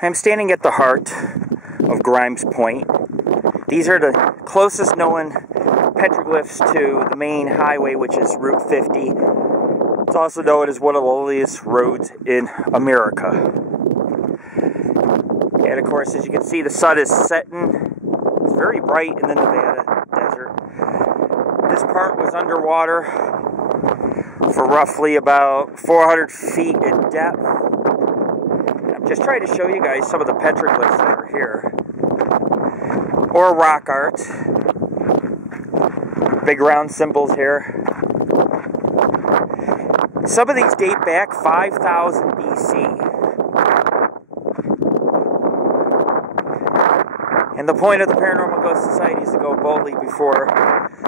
I'm standing at the heart of Grimes Point. These are the closest known petroglyphs to the main highway, which is Route 50. It's also known as one of the loneliest roads in America. And of course, as you can see, the sun is setting. It's very bright in the Nevada desert. This part was underwater for roughly about 400 feet in depth. I'm just trying to show you guys some of the petroglyphs that are here. Or rock art. Big round symbols here. Some of these date back 5,000 BC. And the point of the Paranormal Ghost Society is to go boldly before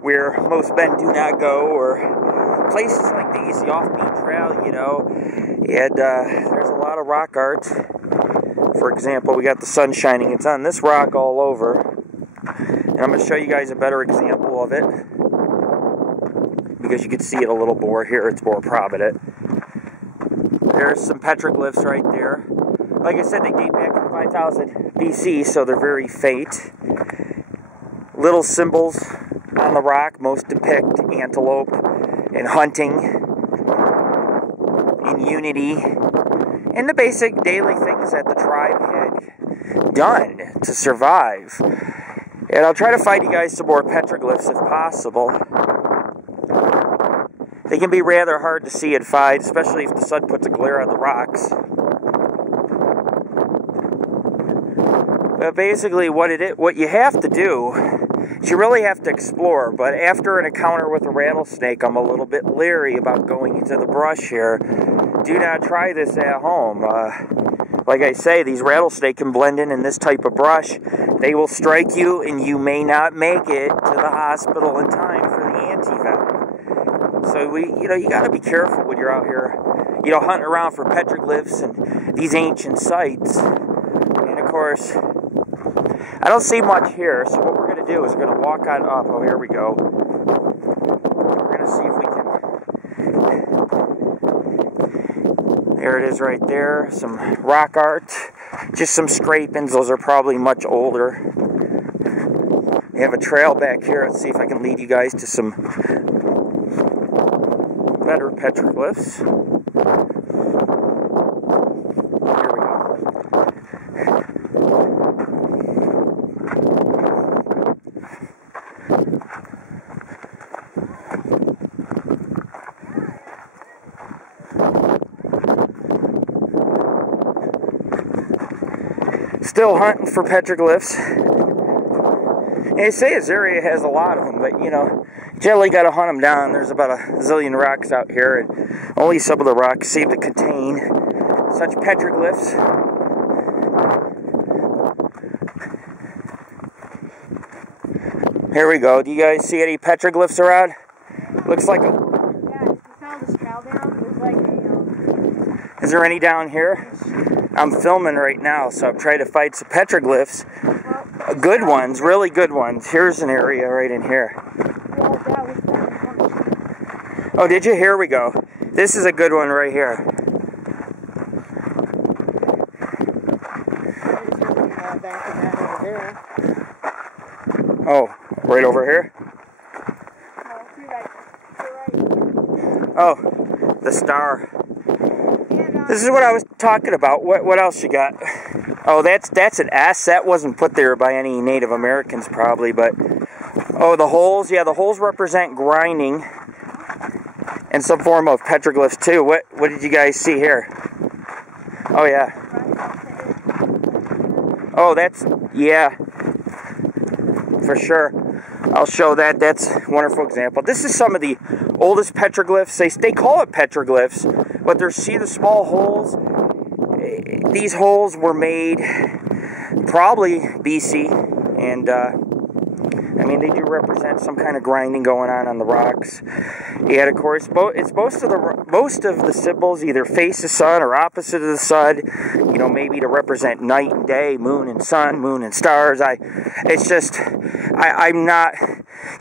where most men do not go, or places like these, the offbeat trail, you know. And there's a lot of rock art. For example, we got the sun shining. It's on this rock all over. And I'm going to show you guys a better example of it, because you can see it a little more here. It's more prominent. There's some petroglyphs right there. Like I said, they date back from 5,000 BC, so they're very faint. Little symbols on the rock, most depict antelope and hunting and unity, and the basic daily things that the tribe had done to survive. And I'll try to find you guys some more petroglyphs if possible. They can be rather hard to see and find, especially if the sun puts a glare on the rocks. But basically what you have to do is you really have to explore. But after an encounter with a rattlesnake, I'm a little bit leery about going into the brush here. Do not try this at home. Like I say, these rattlesnakes can blend in this type of brush. They will strike you, and you may not make it to the hospital in time for the antivenom. So you got to be careful when you're out here, hunting around for petroglyphs and these ancient sites. And of course, I don't see much here. So what we're going to do is we're going to walk on up. Oh, here we go. We're going to see if we can. There it is right there. Some rock art. Just some scrapings. Those are probably much older. We have a trail back here. Let's see if I can lead you guys to some better petroglyphs. Here we go. Still hunting for petroglyphs. And they say this area has a lot of them, but generally got to hunt them down. There's about a zillion rocks out here, and only some of the rocks seem to contain such petroglyphs. Here we go. Do you guys see any petroglyphs around? Looks like a... Yeah, you found this trail down. It was like Is there any down here? I'm filming right now, so I'm trying to find some petroglyphs. Good ones, really good ones. Here's an area right in here. Oh, did you? Here we go. This is a good one right here. Oh, right over here? Oh, the star. This is what I was talking about. What else you got? Oh, that's an S. That wasn't put there by any Native Americans probably, but... Oh, the holes. Yeah, the holes represent grinding and some form of petroglyphs too. What did you guys see here? Oh, yeah. Oh, that's... Yeah. For sure. I'll show that. That's a wonderful example. This is some of the oldest petroglyphs. They call it petroglyphs, but see the small holes? These holes were made probably BC, and I mean, they do represent some kind of grinding going on the rocks. And of course, it's most of the symbols either face the sun or opposite of the sun. You know, maybe to represent night and day, moon and sun, moon and stars. I'm not.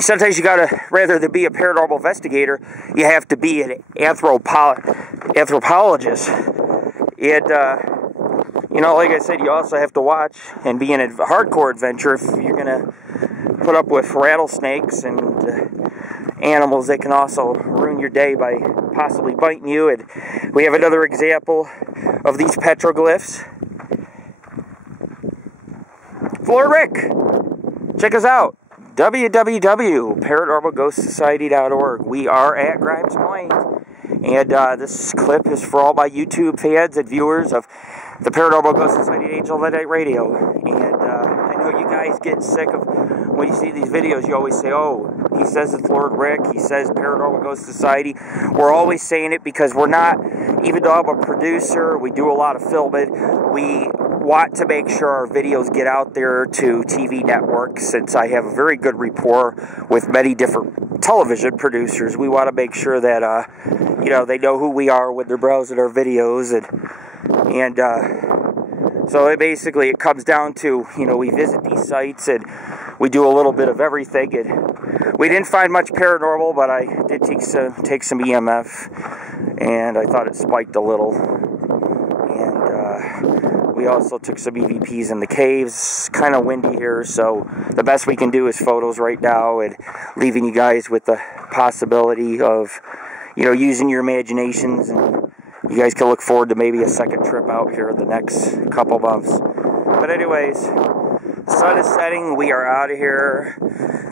Sometimes you gotta, rather than be a paranormal investigator, you have to be an anthropologist. And you know, like I said, you also have to watch and be in a hardcore adventure if you're going to put up with rattlesnakes and animals that can also ruin your day by possibly biting you. And we have another example of these petroglyphs. Floor Rick, check us out. www.paranormalghostsociety.org. We are at Grimes Point. And this clip is for all my YouTube fans and viewers of the Paranormal Ghost Society Angel of the Night Radio. And I know you guys get sick of when you see these videos, you always say, oh, he says it's Lord Rick, he says Paranormal Ghost Society. We're always saying it because we're not, even though I'm a producer, we do a lot of filming, we want to make sure our videos get out there to TV networks. Since I have a very good rapport with many different television producers, we want to make sure that, you know, they know who we are when they're browsing our videos. And so it basically, it comes down to, you know, we visit these sites and we do a little bit of everything. And we didn't find much paranormal, but I did take some EMF, and I thought it spiked a little. And we also took some EVPs in the caves. Kind of windy here, so the best we can do is photos right now, and leaving you guys with the possibility of, you know, using your imaginations, and you guys can look forward to maybe a second trip out here in the next couple months. But anyways, the sun is setting, we are out of here.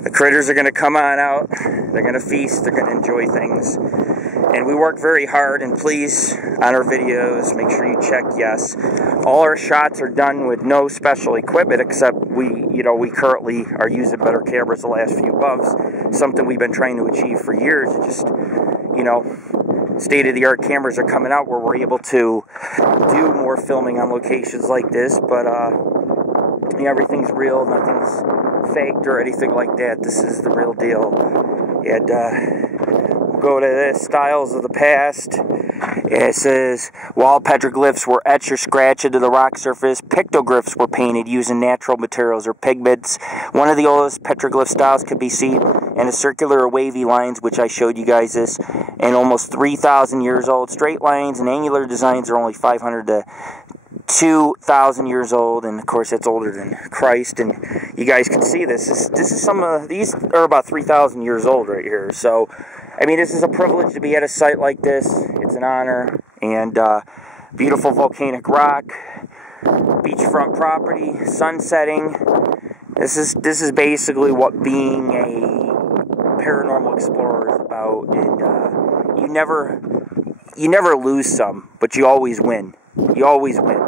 The critters are going to come on out, they're going to feast, they're going to enjoy things. And we work very hard, and please, on our videos, make sure you check yes. All our shots are done with no special equipment, except we currently are using better cameras the last few months. Something we've been trying to achieve for years. Just, you know, state-of-the-art cameras are coming out where we're able to do more filming on locations like this. But yeah, everything's real, nothing's faked or anything like that. This is the real deal. And we'll go to the styles of the past. It says, while petroglyphs were etched or scratched into the rock surface, pictoglyphs were painted using natural materials or pigments. One of the oldest petroglyph styles could be seen in the circular or wavy lines, which I showed you guys this, and almost 3,000 years old. Straight lines and angular designs are only 500 to 2,000 years old, and of course that's older than Christ. And you guys can see this. This is some of these are about 3,000 years old right here. So, I mean, this is a privilege to be at a site like this. It's an honor. And beautiful volcanic rock, beachfront property, sun setting. This is basically what being a paranormal explorer is about. And you never lose some, but you always win. You always win,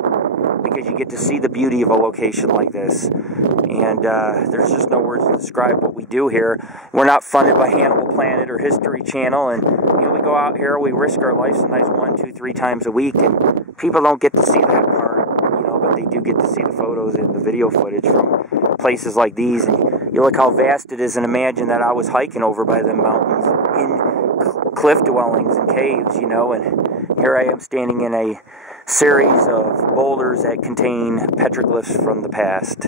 because you get to see the beauty of a location like this. And there's just no words to describe what we do here. We're not funded by Hannibal Planet or History Channel, and you know, we go out here, we risk our life sometimes 1, 2, 3 times a week, and people don't get to see that part, you know, but they do get to see the photos and the video footage from places like these. And you look how vast it is, and imagine that I was hiking over by the mountains in cliff dwellings and caves, you know, and here I am standing in a series of boulders that contain petroglyphs from the past.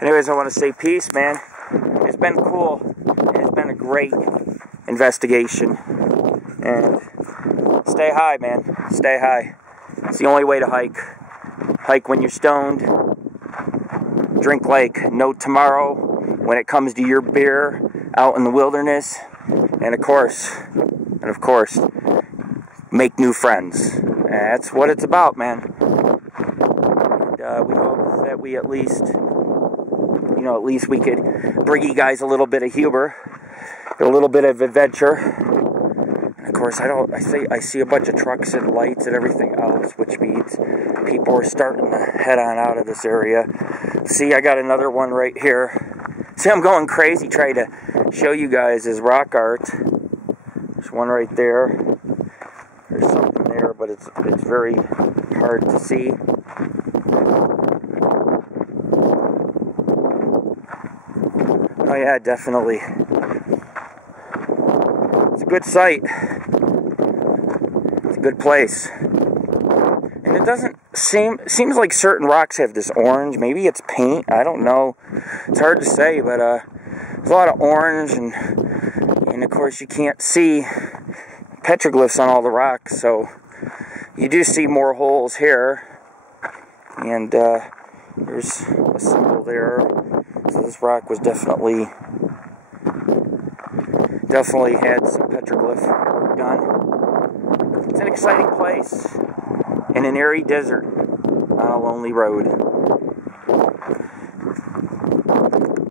Anyways, I want to say peace, man. It's been cool. It's been a great investigation. And stay high, man. Stay high. It's the only way to hike. Hike when you're stoned. Drink like no tomorrow when it comes to your beer out in the wilderness. And of course, make new friends. That's what it's about, man. And we hope that we at least we could bring you guys a little bit of humor, a little bit of adventure. And of course, I see a bunch of trucks and lights and everything else, which means people are starting to head on out of this area. See, I got another one right here. See, I'm going crazy trying to show you guys this rock art. There's one right there. There's something there, but it's very hard to see. Oh yeah, definitely. It's a good site. It's a good place. And it doesn't seems like certain rocks have this orange. Maybe it's paint. I don't know. It's hard to say, but there's a lot of orange, and of course you can't see petroglyphs on all the rocks, so you do see more holes here. And there's a symbol there. So this rock was definitely had some petroglyph work done. It's an exciting place in an airy desert on a lonely road.